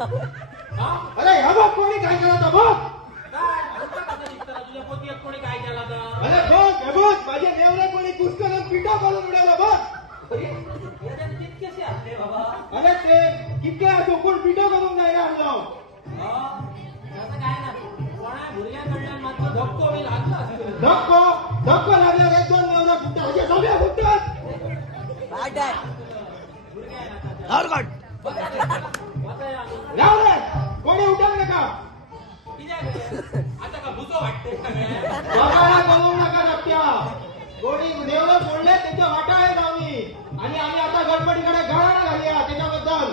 अरे ह्या बघ कोणी काय केलं तर बघ. तुझ्या पोतीत कोणी काय केला तर? अरे बघ हे बघ माझ्या देवरा कोणी कुसकरून पिठा करून उडाला बघ. तितकेसे असले बाबा. अरे ते कितके चोकून पिठा करून जायला आणलो. असं काय ना कोणा भुरग्याकडल्यान मात्र धक्को बी लागला असेल. धक्को लागल्यावर एक दोन नवरा फुटतात असे सगळे फुटतात. राहू दे कोणी उठवू नका. आता का भुसो वाटते बघायला बोलवू नका रक्त्या. कोणी देवळं सोडले त्याच्या वाटा आहेत आम्ही आणि आम्ही आता गणपतीकडे घालणं घालूया त्याच्याबद्दल.